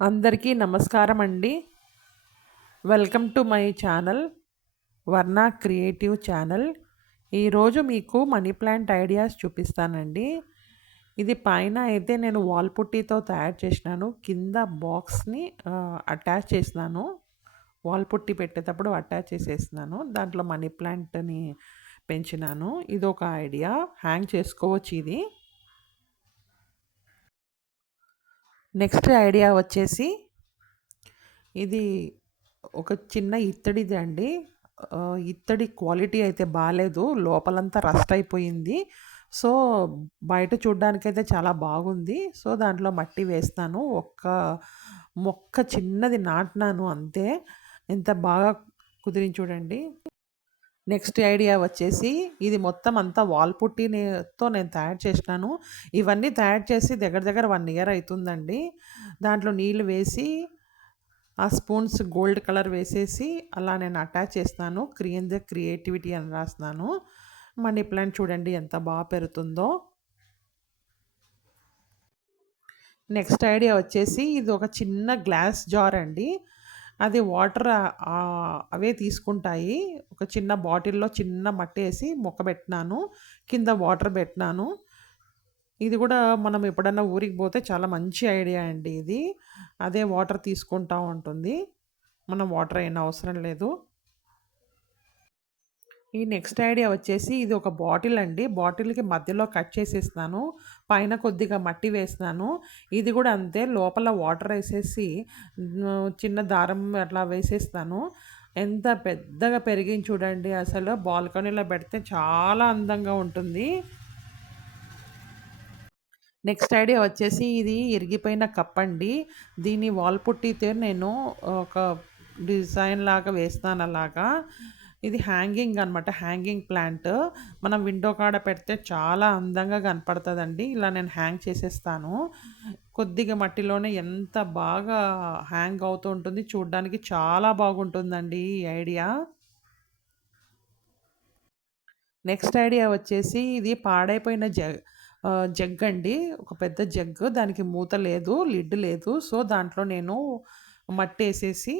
అందరికీ నమస్కారం అండి. వెల్కమ్ టు మై ఛానల్ వర్ణ క్రియేటివ్ ఛానల్. ఈరోజు మీకు మనీ ప్లాంట్ ఐడియాస్ చూపిస్తానండి. ఇది పైన అయితే నేను వాల్ పుట్టీతో తయారు చేసినాను. కింద బాక్స్ని అటాచ్ చేసినాను. వాల్ పుట్టి పెట్టేటప్పుడు అటాచ్ చేసేసినాను. దాంట్లో మనీ ప్లాంట్ని పెంచినాను. ఇదొక ఐడియా, హ్యాంగ్ చేసుకోవచ్చు ఇది. నెక్స్ట్ ఐడియా వచ్చేసి ఇది ఒక చిన్న ఇత్తడిది అండి. ఇత్తడి క్వాలిటీ అయితే బాలేదు. లోపలంతా రస్ట్ అయిపోయింది. సో, బయట చూడ్డానికైతే చాలా బాగుంది. సో, దాంట్లో మట్టి వేస్తాను. ఒక్క మొక్క చిన్నది నాటినాను అంతే. ఎంత బాగా కుదిరింది చూడండి. నెక్స్ట్ ఐడియా వచ్చేసి ఇది మొత్తం అంతా వాల్ పుట్టితో నేను తయారు చేసినాను. ఇవన్నీ తయారు చేసి దగ్గర దగ్గర 1 ఇయర్ అవుతుందండి. దాంట్లో నీళ్ళు వేసి ఆ స్పూన్స్ గోల్డ్ కలర్ వేసేసి అలా నేను అటాచ్ చేస్తాను. క్రియేటివిటీ అని రాస్తున్నాను. మనీ ప్లాంట్ చూడండి ఎంత బాగా పెరుగుతుందో. నెక్స్ట్ ఐడియా వచ్చేసి ఇది ఒక చిన్న గ్లాస్ జార్ అండి. అది వాటర్ అవే తీసుకుంటాయి. ఒక చిన్న బాటిల్లో చిన్న మట్టి వేసి మొక్క పెట్టినాను. కింద వాటర్ పెట్టినాను. ఇది కూడా మనం ఎప్పుడన్నా ఊరికి పోతే చాలా మంచి ఐడియా అండి ఇది. అదే వాటర్ తీసుకుంటా ఉంటుంది. మనం వాటర్ అయినా అవసరం లేదు. ఈ నెక్స్ట్ ఐడియా వచ్చేసి ఇది ఒక బాటిల్ అండి. బాటిల్‌కి మధ్యలో కట్ చేసేసినాను. పైన కొద్దిగా మట్టి వేసినాను. ఇది కూడా అంతే, లోపల వాటర్ ఏసేసి చిన్న దారం అట్లా వేసేస్తాను. ఎంత పెద్దగా పెరిగింది చూడండి అసలు. బాల్కనీలో పెడితే చాలా అందంగా ఉంటుంది. నెక్స్ట్ ఐడియా వచ్చేసి ఇది ఇరిగిపోయిన కప్ అండి. దీన్ని వాల్ పుట్టితో నేను ఒక డిజైన్ లాగా వేస్తాను అలాగా. ఇది హ్యాంగింగ్ అనమాట. Hanging plant. మనం విండో కాడ పెడితే చాలా అందంగా కనపడుతుందండి. ఇలా నేను హ్యాంగ్ చేసేస్తాను. కొద్దిగా మట్టిలోనే ఎంత బాగా హ్యాంగ్ అవుతూ ఉంటుంది. చూడ్డానికి చాలా బాగుంటుందండి ఈ ఐడియా. నెక్స్ట్ ఐడియా వచ్చేసి ఇది పాడైపోయిన జగ్ అండి. ఒక పెద్ద జగ్. దానికి మూత లేదు, లిడ్ లేదు. సో, దాంట్లో నేను మట్టేసేసి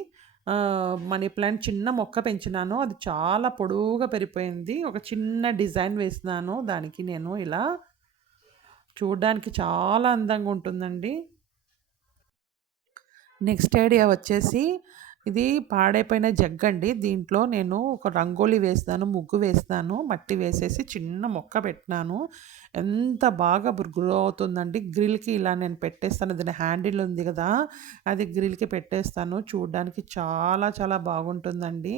మనీ ప్లాంట్ చిన్న మొక్క పెంచినాను. అది చాలా పొడువుగా పెరిగిపోయింది. ఒక చిన్న డిజైన్ వేసినాను దానికి నేను ఇలా. చూడ్డానికి చాలా అందంగా ఉంటుందండి. నెక్స్ట్ ఐడియా వచ్చేసి ఇది పాడైపోయిన జగ్గండి. దీంట్లో నేను ఒక రంగోలి వేస్తాను, ముగ్గు వేస్తాను, మట్టి వేసేసి చిన్న మొక్క పెట్టినాను. ఎంత బాగా గ్రో అవుతుందండి. గ్రిల్‌కి ఇలా నేను పెట్టేస్తాను. దీని హ్యాండిల్ ఉంది కదా! అది గ్రిల్‌కి పెట్టేస్తాను. చూడ్డానికి చాలా చాలా బాగుంటుందండి.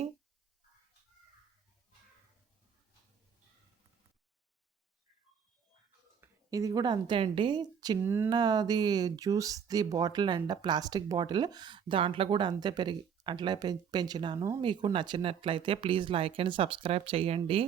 ఇది కూడా అంతే అండి. చిన్నది జ్యూస్‌ది బాటిల్ అండి. Plastic bottle. దాంట్లో కూడా అంతే అట్లా పెంచినాను. మీకు నచ్చినట్లయితే ప్లీజ్ లైక్ అండ్ సబ్స్క్రైబ్ చేయండి.